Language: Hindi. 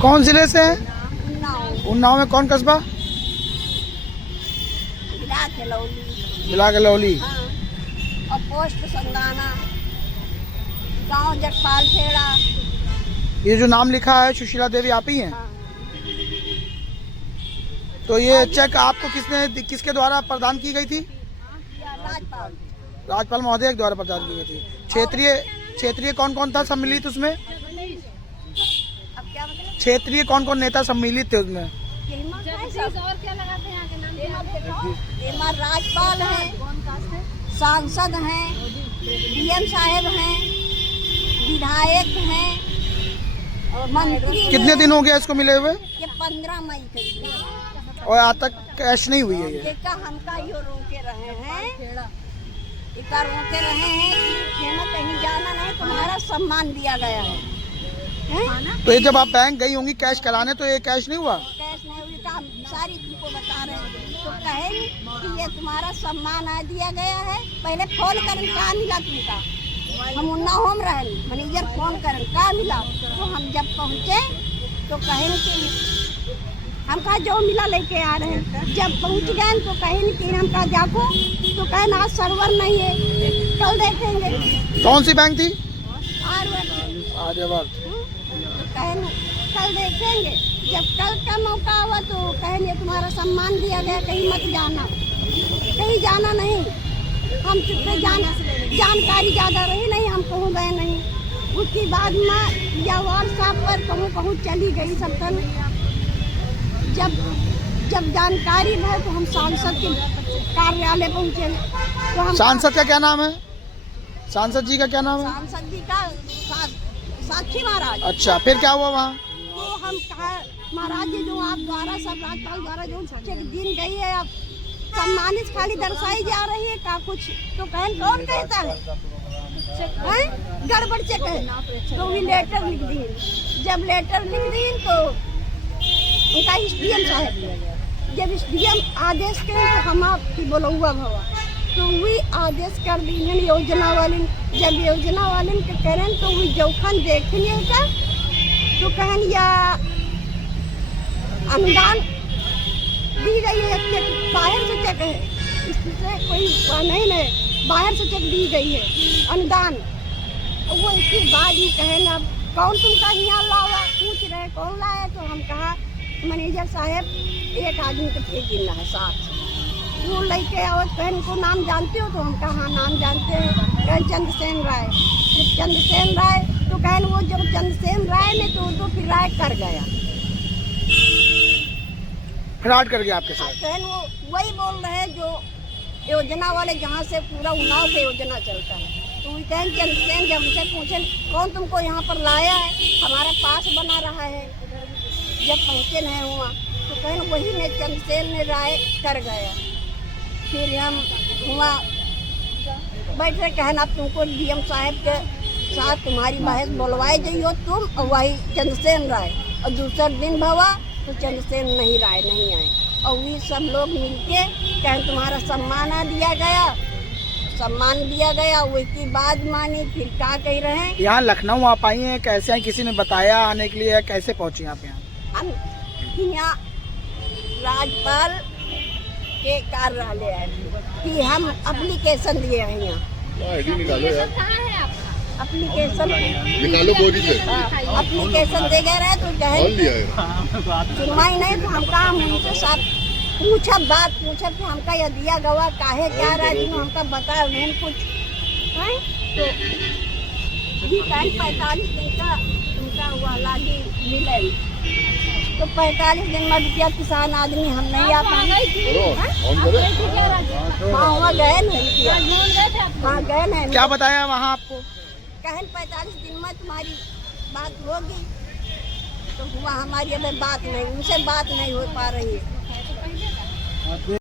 कौन जिले से है? उन्नाव में कौन कस्बा? बिला गलौली। हाँ, और पोस्ट संदाना, गांव जगपाल खेड़ा। ये जो नाम लिखा है सुशीला देवी आप ही हैं? हाँ। तो ये चेक आपको किसके द्वारा प्रदान की गई थी? राजपाल। राजपाल महोदय के द्वारा प्रदान की गई थी। क्षेत्रीय कौन कौन था सम्मिलित उसमें? अब क्या मतलब? क्षेत्रीय कौन कौन नेता सम्मिलित थे उसमें? और क्या लगाते हैं आगे नाम? राजपाल हैं, सांसद हैं, डीएम साहब हैं, विधायक हैं और मंत्री। कितने दिन हो गया इसको मिले हुए? ये 15 मई के दिन। और आज तक कैश नहीं हुई है ये? हमका यो रोके रहे हैं, इतना रोके रहे हैं कि खेमा कहीं जाना नहीं, तुम्हारा सम्मान दिया गया है। तो ये जब आप बैंक गई होंगी कैश कराने तो ये कैश नहीं हुआ? कैश नहीं हुई तो हम सारी तुमको बता रहे हैं। तो कहे कि ये तुम्हारा सम्मान आ दिया गया है। पहले फोन करन का मिला तुमका? हम उन्नाव होम रहे मैनेजर फोन करन का मिला? तो हम जब पहुँचे तो कहें कि हम कहा जो मिला लेके आ रहे हैं। जब पहुँच गए तो कहें कि हम कहा जाको, तो कहें आज सर्वर नहीं है, कल देखेंगे। कौन सी बैंक थी? आर्यवर्त। कहें कल देखेंगे। जब कल का मौका हुआ तो कहेंगे तुम्हारा सम्मान दिया गया, कहीं मत जाना, कहीं जाना नहीं। हम चुपके जानकारी ज़्यादा रही नहीं, हम कहूँ गए नहीं। उसके बाद मैं या व्हाट्सएप पर कहूँ चली गई सबका। जब जानकारी है तो हम सांसद के कार्यालय पहुँचे। तो हम सांसद का क्या नाम है? सांसद जी का क्या नाम है? सांसद जी का साक्षी महाराज। अच्छा, फिर क्या हुआ वहाँ? तो हम कहा महाराज जी जो आप द्वारा सब राज्यपाल द्वारा जो चेक दिन गई है, अब सम्मानित खाली दर्शाई जा रही है का कुछ? तो कहें कौन कहता है गड़बड़ चेक है? तो भी लेटर लिख दी। जब लेटर लिख दी तो उनका एसडीएम साहब, जब एसडीएम आदेश करें तो हम आपकी बोलुआ भवा तो वही आदेश कर दी है योजना वाले। जब योजना वाले के करें तो वही जोखन देखने का तो कहन या अनुदान दी गई है, चेक बाहर से चेक है, इससे कोई नहीं बाहर से चेक दी गई है अनुदान। वो इसके बाद ही कहें अब कौन तुमका यहाँ लावा? पूछ रहे कौन लाया? तो हम कहा मैनेजर साहब एक आदमी को भेजना है साथ। वो लेके आओ, कहन को नाम जानते हो? तो हम कहा हाँ नाम जानते हैं। कहन चंद्रसेन राय। चंद्रसेन राय तो कहन वो जब चंद्रसेन राय ने तो फिर राय कर गया, फ्रॉड कर गया आपके साथ। कहन वो वही बोल रहे हैं जो योजना वाले जहाँ से पूरा उन्नाव से योजना चलता है। तो कहन चंद्रसेन जब हमसे पूछे कौन तुमको यहाँ पर लाया है, हमारा पास बना रहा है, जब पहुँचे नहीं हुआ तो कहन वही ने चंद्रसेन ने राय कर गया। फिर हम हुआ बैठे कहन अब तुमको डीएम साहब के साथ तुम्हारी बहस बोलवाए जाइयो तुम और वही चंद्रसेन राय। और दूसरा दिन भवा तो चंद्रसेन नहीं राय नहीं आए और वे सब लोग मिलके कहन तुम्हारा सम्मान दिया गया, सम्मान दिया गया। उसके बाद मानी फिर क्या कह रहे हैं? यहाँ लखनऊ आप आई हैं, कैसे हैं? किसी ने बताया आने के लिए? कैसे पहुँची आप यहाँ? हम यहाँ राजपाल के कार्यालय है कि हम एप्लीकेशन दिए हैं यहाँ। आईडी निकालो यार। एप्लीकेशन निकालो बोरी से एप्लीकेशन दे गए रहे तो कौन जहन लिया है सुनवाई नहीं तो हम कहा उनसे सब पूछा बात पूछा कि हमका यह दिया गवा काहे क्या रहा है हमका बताया नहीं कुछ हैं तो भी 45 दिन का उनका हुआ लागी मिले तो 45 दिन में रुपया किसान आदमी हम नहीं आ पाए हाँ वहाँ गए नहीं हाँ गए नहीं क्या बताया वहाँ आपको? कहन 45 दिन में तुम्हारी बात होगी तो हुआ हमारी अभी बात नहीं उनसे बात नहीं हो पा रही है